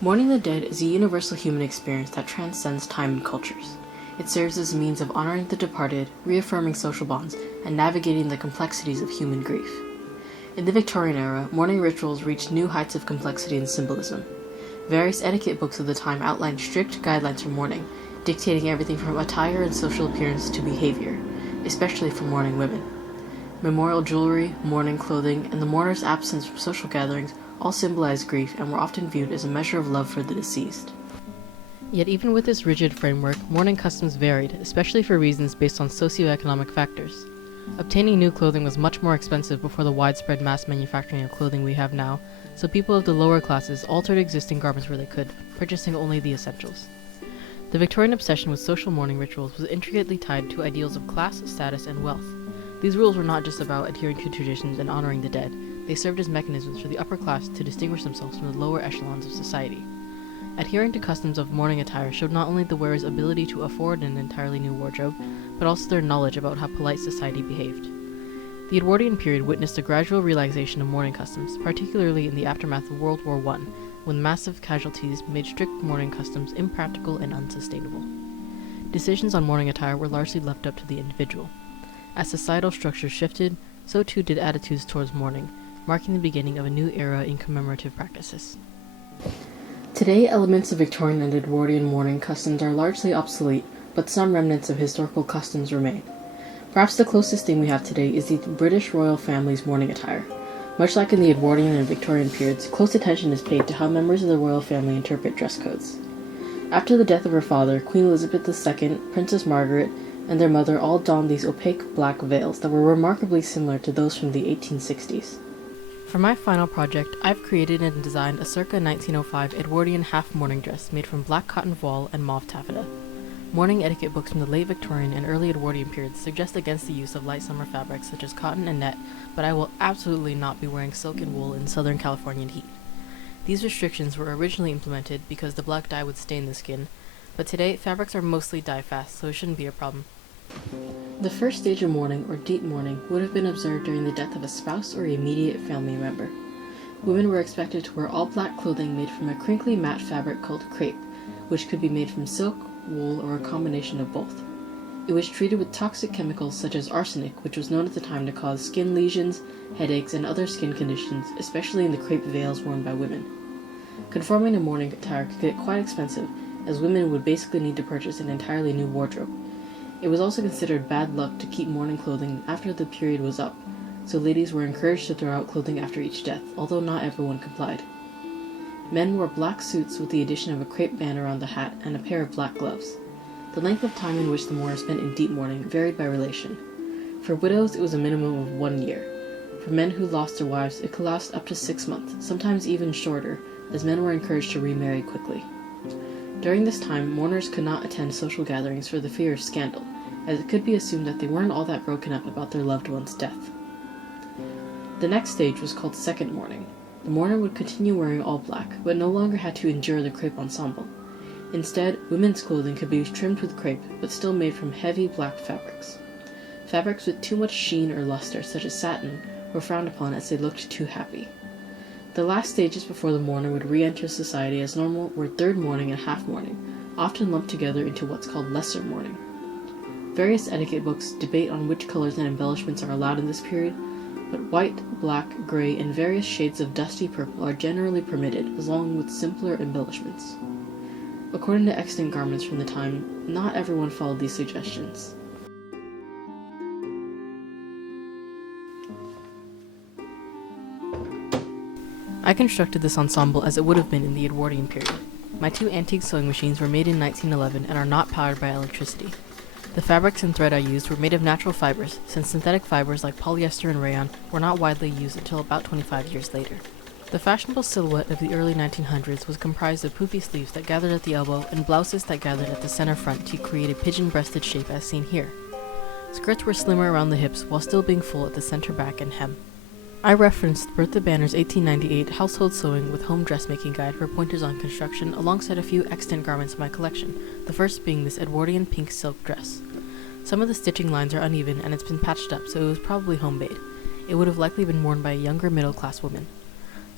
Mourning the dead is a universal human experience that transcends time and cultures. It serves as a means of honoring the departed, reaffirming social bonds, and navigating the complexities of human grief. In the Victorian era, mourning rituals reached new heights of complexity and symbolism. Various etiquette books of the time outlined strict guidelines for mourning, dictating everything from attire and social appearance to behavior, especially for mourning women. Memorial jewelry, mourning clothing, and the mourner's absence from social gatherings all symbolized grief and were often viewed as a measure of love for the deceased. Yet even with this rigid framework, mourning customs varied, especially for reasons based on socioeconomic factors. Obtaining new clothing was much more expensive before the widespread mass manufacturing of clothing we have now, so people of the lower classes altered existing garments where they could, purchasing only the essentials. The Victorian obsession with social mourning rituals was intricately tied to ideals of class, status, and wealth. These rules were not just about adhering to traditions and honoring the dead. They served as mechanisms for the upper class to distinguish themselves from the lower echelons of society. Adhering to customs of mourning attire showed not only the wearer's ability to afford an entirely new wardrobe, but also their knowledge about how polite society behaved. The Edwardian period witnessed a gradual relaxation of mourning customs, particularly in the aftermath of World War I, when massive casualties made strict mourning customs impractical and unsustainable. Decisions on mourning attire were largely left up to the individual. As societal structures shifted, so too did attitudes towards mourning, marking the beginning of a new era in commemorative practices. Today, elements of Victorian and Edwardian mourning customs are largely obsolete, but some remnants of historical customs remain. Perhaps the closest thing we have today is the British royal family's mourning attire. Much like in the Edwardian and Victorian periods, close attention is paid to how members of the royal family interpret dress codes. After the death of her father, Queen Elizabeth II, Princess Margaret, and their mother all donned these opaque black veils that were remarkably similar to those from the 1860s. For my final project, I've created and designed a circa 1905 Edwardian half-mourning dress made from black cotton voile and mauve taffeta. Mourning etiquette books from the late Victorian and early Edwardian periods suggest against the use of light summer fabrics such as cotton and net, but I will absolutely not be wearing silk and wool in Southern Californian heat. These restrictions were originally implemented because the black dye would stain the skin, but today fabrics are mostly dye-fast, so it shouldn't be a problem. The first stage of mourning, or deep mourning, would have been observed during the death of a spouse or immediate family member. Women were expected to wear all black clothing made from a crinkly matte fabric called crepe, which could be made from silk, wool, or a combination of both. It was treated with toxic chemicals such as arsenic, which was known at the time to cause skin lesions, headaches, and other skin conditions, especially in the crepe veils worn by women. Conforming to mourning attire could get quite expensive, as women would basically need to purchase an entirely new wardrobe. It was also considered bad luck to keep mourning clothing after the period was up, so ladies were encouraged to throw out clothing after each death, although not everyone complied. Men wore black suits with the addition of a crepe band around the hat and a pair of black gloves. The length of time in which the mourner spent in deep mourning varied by relation. For widows, it was a minimum of 1 year. For men who lost their wives, it could last up to 6 months, sometimes even shorter, as men were encouraged to remarry quickly. During this time, mourners could not attend social gatherings for the fear of scandal, as it could be assumed that they weren't all that broken up about their loved one's death. The next stage was called second mourning. The mourner would continue wearing all black, but no longer had to endure the crepe ensemble. Instead, women's clothing could be trimmed with crepe, but still made from heavy black fabrics. Fabrics with too much sheen or luster, such as satin, were frowned upon as they looked too happy. The last stages before the mourner would re-enter society as normal were third mourning and half-mourning, often lumped together into what's called lesser mourning. Various etiquette books debate on which colors and embellishments are allowed in this period, but white, black, gray, and various shades of dusty purple are generally permitted, along with simpler embellishments. According to extant garments from the time, not everyone followed these suggestions. I constructed this ensemble as it would have been in the Edwardian period. My 2 antique sewing machines were made in 1911 and are not powered by electricity. The fabrics and thread I used were made of natural fibers, since synthetic fibers like polyester and rayon were not widely used until about 25 years later. The fashionable silhouette of the early 1900s was comprised of poofy sleeves that gathered at the elbow and blouses that gathered at the center front to create a pigeon-breasted shape as seen here. Skirts were slimmer around the hips while still being full at the center back and hem. I referenced Bertha Banner's 1898 Household Sewing with Home Dressmaking Guide for pointers on construction alongside a few extant garments in my collection, the first being this Edwardian pink silk dress. Some of the stitching lines are uneven and it's been patched up, so it was probably homemade. It would have likely been worn by a younger middle-class woman.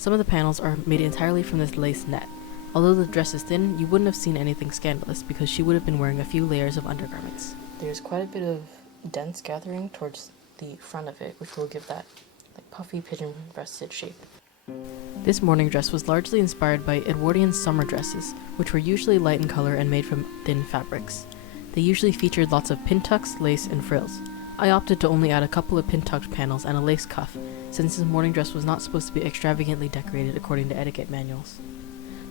Some of the panels are made entirely from this lace net. Although the dress is thin, you wouldn't have seen anything scandalous because she would have been wearing a few layers of undergarments. There's quite a bit of dense gathering towards the front of it, which will give that puffy pigeon-breasted shape. This morning dress was largely inspired by Edwardian summer dresses, which were usually light in color and made from thin fabrics. They usually featured lots of pin tucks, lace, and frills. I opted to only add a couple of pin-tucked panels and a lace cuff, since this morning dress was not supposed to be extravagantly decorated according to etiquette manuals.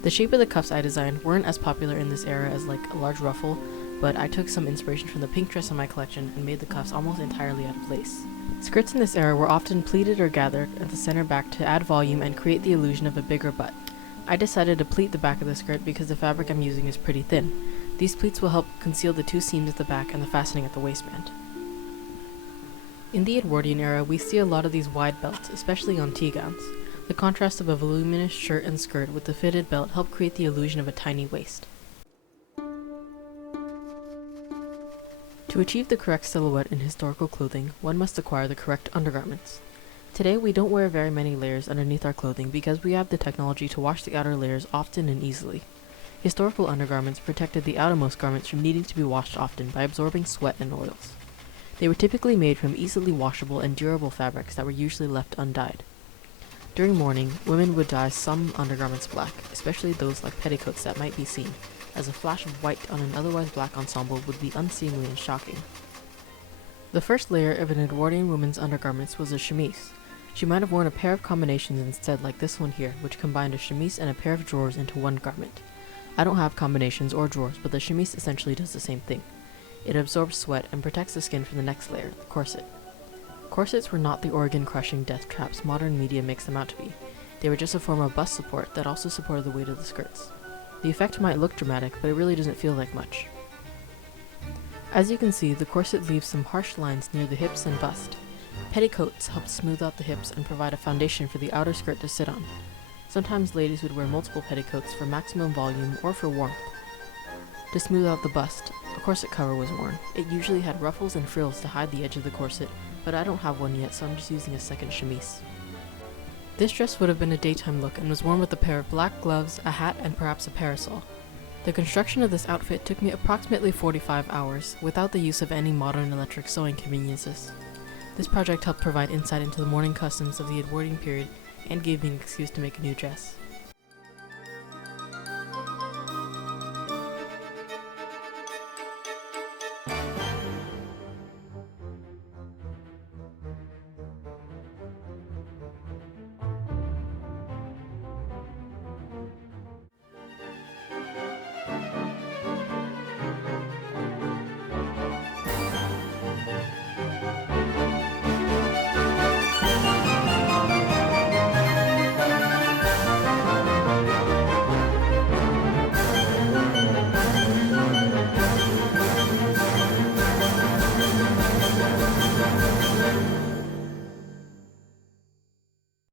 The shape of the cuffs I designed weren't as popular in this era as a large ruffle, but I took some inspiration from the pink dress in my collection and made the cuffs almost entirely out of lace. Skirts in this era were often pleated or gathered at the center back to add volume and create the illusion of a bigger butt. I decided to pleat the back of the skirt because the fabric I'm using is pretty thin. These pleats will help conceal the two seams at the back and the fastening at the waistband. In the Edwardian era, we see a lot of these wide belts, especially on tea gowns. The contrast of a voluminous shirt and skirt with the fitted belt helped create the illusion of a tiny waist. To achieve the correct silhouette in historical clothing, one must acquire the correct undergarments. Today, we don't wear very many layers underneath our clothing because we have the technology to wash the outer layers often and easily. Historical undergarments protected the outermost garments from needing to be washed often by absorbing sweat and oils. They were typically made from easily washable and durable fabrics that were usually left undyed. During mourning, women would dye some undergarments black, especially those like petticoats that might be seen, as a flash of white on an otherwise black ensemble would be unseemly and shocking. The first layer of an Edwardian woman's undergarments was a chemise. She might have worn a pair of combinations instead, like this one here, which combined a chemise and a pair of drawers into one garment. I don't have combinations or drawers, but the chemise essentially does the same thing. It absorbs sweat and protects the skin from the next layer, the corset. Corsets were not the organ-crushing death traps modern media makes them out to be. They were just a form of bust support that also supported the weight of the skirts. The effect might look dramatic, but it really doesn't feel like much. As you can see, the corset leaves some harsh lines near the hips and bust. Petticoats helped smooth out the hips and provide a foundation for the outer skirt to sit on. Sometimes ladies would wear multiple petticoats for maximum volume or for warmth. To smooth out the bust, a corset cover was worn. It usually had ruffles and frills to hide the edge of the corset, but I don't have one yet, so I'm just using a second chemise. This dress would have been a daytime look and was worn with a pair of black gloves, a hat, and perhaps a parasol. The construction of this outfit took me approximately 45 hours, without the use of any modern electric sewing conveniences. This project helped provide insight into the mourning customs of the Edwardian period and gave me an excuse to make a new dress.